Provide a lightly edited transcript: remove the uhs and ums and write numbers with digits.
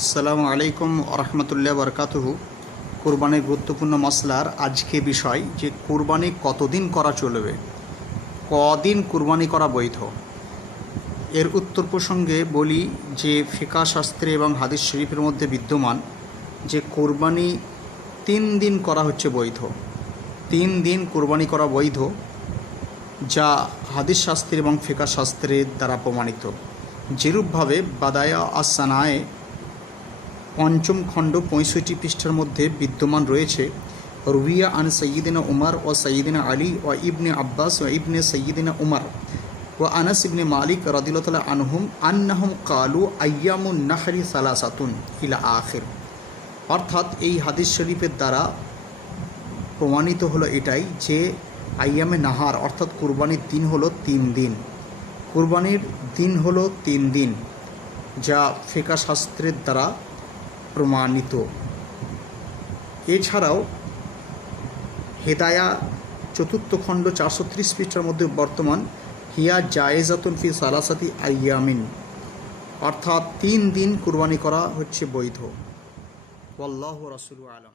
আসসালামু আলাইকুম রহমতুল্লাহ বরকাতুহু। কোরবানির গুরুত্বপূর্ণ মশলার আজকে বিষয় যে কোরবানি কতদিন করা চলবে, কদিন কোরবানি করা বৈধ। এর উত্তর প্রসঙ্গে বলি যে ফিকাহ শাস্ত্রে এবং হাদিস শরীফের মধ্যে বিদ্যমান যে কোরবানি 3 দিন করা হচ্ছে বৈধ। 3 দিন কোরবানি করা বৈধ, যা হাদিস শাস্ত্র এবং ফিকাহ শাস্ত্রের দ্বারা প্রমাণিত। যেরূপভাবে বাদায়া আস-সানায়ে 5ম খণ্ড 65 পৃষ্ঠার মধ্যে বিদ্যমান রয়েছে, রুইয়া আন সৈয়দিনা উমর ও সৈয়দিনা আলী ও ইবনে আব্বাস ও ইবনে সৈয়দিনা উমর ও আনাস ইবনে মালিক রাদিয়াল্লাহু তাআলা আনহুম আন্নাহুম কালু আইয়ামুন নাহরি সালাসাতুন ইলা আখির। অর্থাৎ এই হাদিস শরীফের দ্বারা প্রমাণিত হলো এটাই যে আইয়ামে নাহার অর্থাৎ কুরবানির দিন হলো 3 দিন। কুরবানির দিন হলো 3 দিন, যা ফিকাহ শাস্ত্রের দ্বারা প্রমাণিত। এছাড়াও হেদায়া 4th খণ্ড 430 পৃষ্ঠার মধ্যে বর্তমান হিয়া জায়েজাতুন ফি সালাসাতি আইয়ামিন, অর্থাৎ 3 দিন কুরবানি করা হচ্ছে বৈধ। ওয়াল্লাহু রাসূলু আলাম।